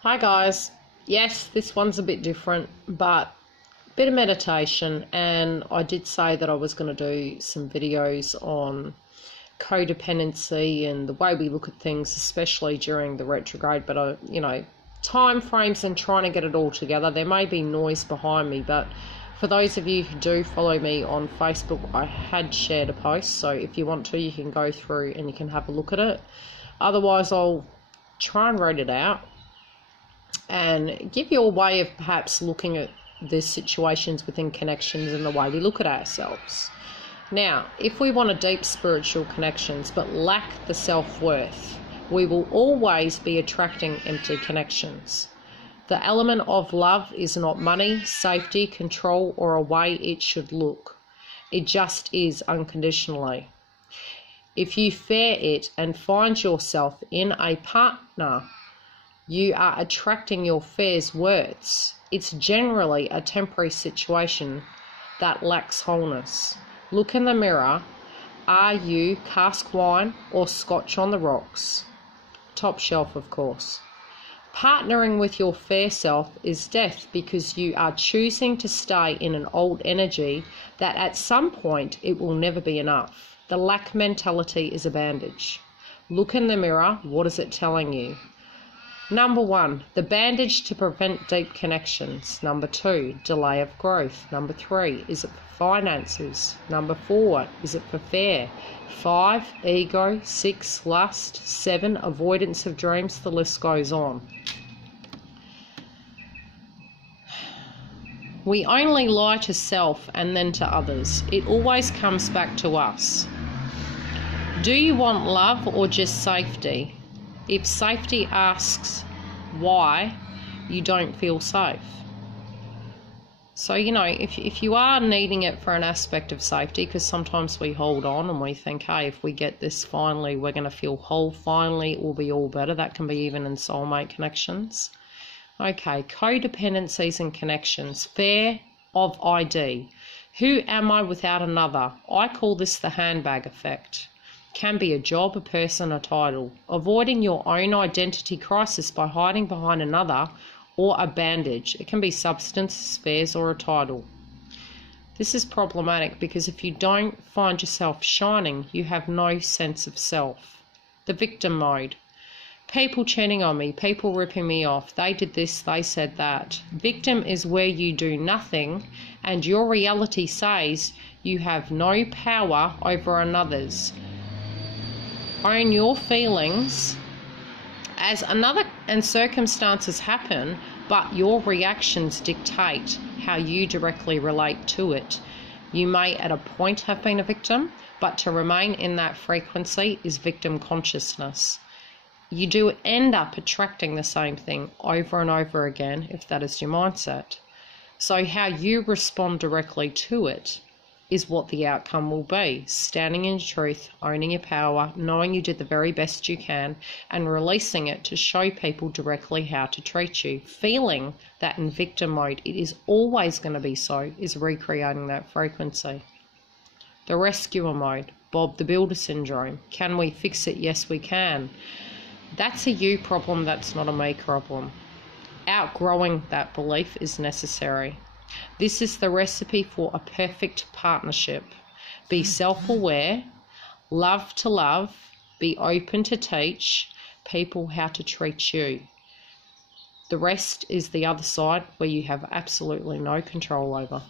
Hi guys. Yes, this one's a bit different, but a bit of meditation, and I did say that I was going to do some videos on codependency and the way we look at things, especially during the retrograde, but time frames and trying to get it all together. There may be noise behind me, but for those of you who do follow me on Facebook, I had shared a post, so if you want to, you can go through and you can have a look at it. Otherwise, I'll try and read it out and give you a way of perhaps looking at the situations within connections and the way we look at ourselves. Now, if we want a deep spiritual connections but lack the self-worth, we will always be attracting empty connections. The element of love is not money, safety, control, or a way it should look. It just is unconditionally. If you fear it and find yourself in a partner, you are attracting your fear's words. It's generally a temporary situation that lacks wholeness. Look in the mirror. Are you cask wine or scotch on the rocks? Top shelf, of course. Partnering with your fair self is death, because you are choosing to stay in an old energy that at some point it will never be enough. The lack mentality is a bandage. Look in the mirror. What is it telling you? Number 1, the bandage to prevent deep connections. Number 2, delay of growth. Number 3, is it for finances? Number 4, is it for fear? 5, ego. 6, lust. 7, avoidance of dreams. The list goes on. We only lie to self and then to others. It always comes back to us. Do you want love or just safety? If safety asks why you don't feel safe. So, if you are needing it for an aspect of safety, because sometimes we hold on and we think, hey, if we get this finally, we're going to feel whole, finally it will be all better. That can be even in soulmate connections. Okay, codependencies and connections. Fear of ID. Who am I without another? I call this the handbag effect. Can be a job, a person, a title. Avoiding your own identity crisis by hiding behind another or a bandage. It can be substance, spares, or a title. This is problematic because if you don't find yourself shining, you have no sense of self. The victim mode. People cheating on me, people ripping me off, they did this, they said that. Victim is where you do nothing and your reality says you have no power over another's. Own your feelings as another and circumstances happen, but your reactions dictate how you directly relate to it. You may at a point have been a victim, but to remain in that frequency is victim consciousness. You do end up attracting the same thing over and over again if that is your mindset. So how you respond directly to it is what the outcome will be. Standing in truth, owning your power, knowing you did the very best you can, and releasing it to show people directly how to treat you. Feeling that in victim mode, it is always going to be so, is recreating that frequency. The rescuer mode, Bob the Builder syndrome. Can we fix it? Yes, we can. That's a you problem, that's not a me problem. Outgrowing that belief is necessary. This is the recipe for a perfect partnership. Be self-aware, love to love, be open to teach people how to treat you. The rest is the other side where you have absolutely no control over.